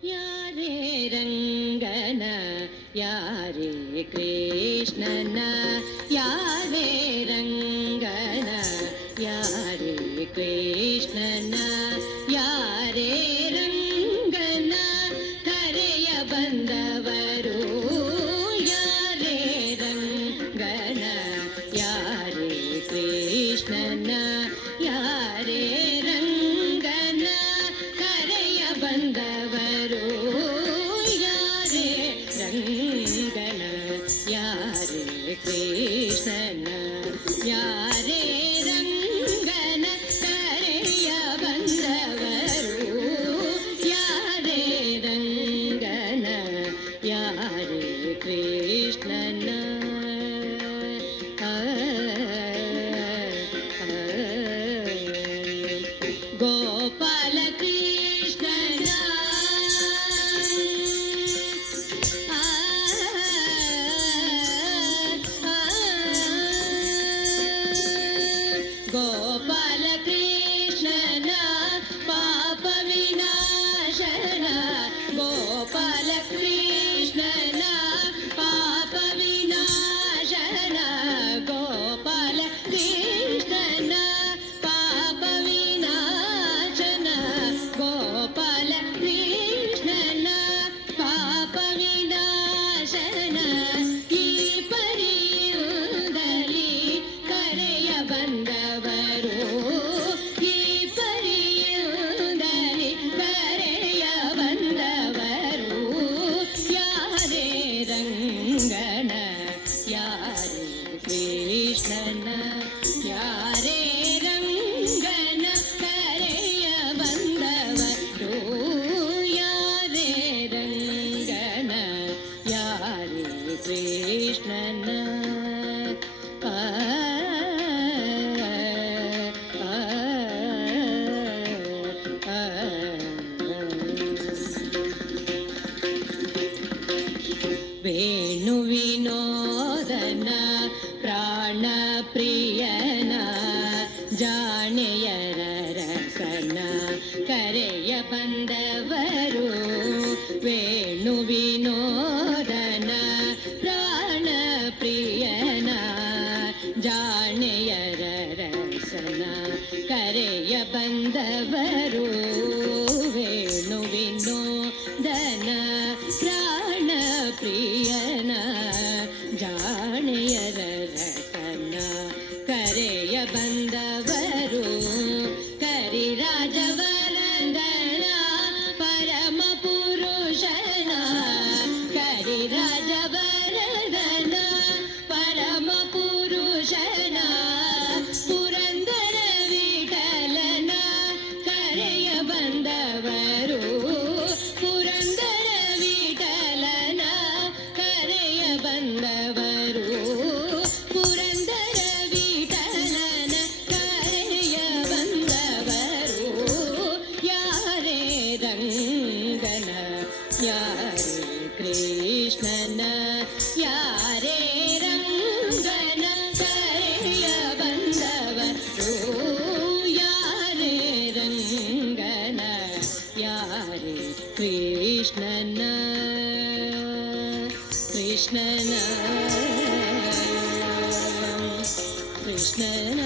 ಯಾರೇ ರಂಗನ ಯಾರೇ ಕೃಷ್ಣನ ಯಾರೇ ರಂಗನ ಯಾರೇ ಕೃಷ್ಣನ ಯಾರೇ ರಂಗನ ಕರೆಯ ಬಂದವರು ಯಾರೇ ರಂಗನ ಯಾರೇ ಕೃಷ್ಣನ ಯಾರೇ ರಂಗನ ಕರೆಯ ಬಂದವರು ಯಾರೇ ರಂಗನ ಯಾರೇ ಕೃಷ್ಣನ ಯಾರೇ ರಂಗನ ಕರೆಯ ಬಂದವರು ಯಾರೇ ರಂಗನ ಯಾರೇ ಕೃಷ್ಣನ ಗೋಪಾಲ ಕೃಷ್ಣನ ಗೋಪಾಲ ಕೃಷ್ಣನ ಪಾಪ ವಿನಾಶನ ಗೋಪಾಲ ಕೃಷ್ಣನ ಪಾಪ ವಿನಾಶನ ಗೋಪಾಲ ಕೃಷ್ಣನ ಪಾಪ ವಿನಾಶನ ಗೋಪಾಲ ಕೃಷ್ಣನ ಪಾಪ ವಿನಾಶನ ಈ ಪರಿಯುದಲ್ಲಿ ಕರೆಯ ಬಂದವರು ಈ ಪರಿಯುದಲ್ಲಿ ಕರೆಯ ಬಂದವರು ಯಾರೇ ರಂಗನ ಯಾರೇ ಕೃಷ್ಣನ ಯಾರೇ ರಂಗನ ಕರೆಯ ಬಂದವರು ಯಾರೇ ರಂಗನ ಯಾರೇ ಕೃಷ್ಣನ ವೇಣು ವಿನೋದನ ಪ್ರಾಣ ಪ್ರಿಯನ ಜಾಣೆಯರ ರಸನ ಕರೆಯ ಬಂದವರು ವೇಣು ವಿನೋದನ ಪ್ರಾಣ ಪ್ರಿಯನ ಜಾಣೆಯರ ರಸನ ಕರೆಯ ಬಂದವರು ವೇಣು ವಿನೋದನ ಪ್ರಾಣ ಪ್ರಿಯನ ಜಾಣೆಯರ ರಸನ ಕರೆಯ ಬಂದವರು ಕರಿರಾಜವರಂದನ ಪರಮ ಪುರುಷನ ಕರಿರಾಜವರಂದನ ಪರಮ ಪುರುಷನ ಪುರಂದರ ವಿಠಲನ ಕರೆಯ ಬಂದವರು ಪುರಂದರ ವಿಠಲನ ಕರೆಯ ಬಂದವರು ಪುರಂದರ ವಿಠಲನ ಕರೆಯ ಬಂದವರು ಯಾರೇ ರಂಗನ ಯಾರೇ ಕೃಷ್ಣನ ಯಾರೇ ರಂಗನ ಕರೆಯ ಬಂದವರು ಯಾರೇ ರಂಗನ ಯಾರೇ ಕೃಷ್ಣನ ಕೃಷ್ಣನ ಕೃಷ್ಣನ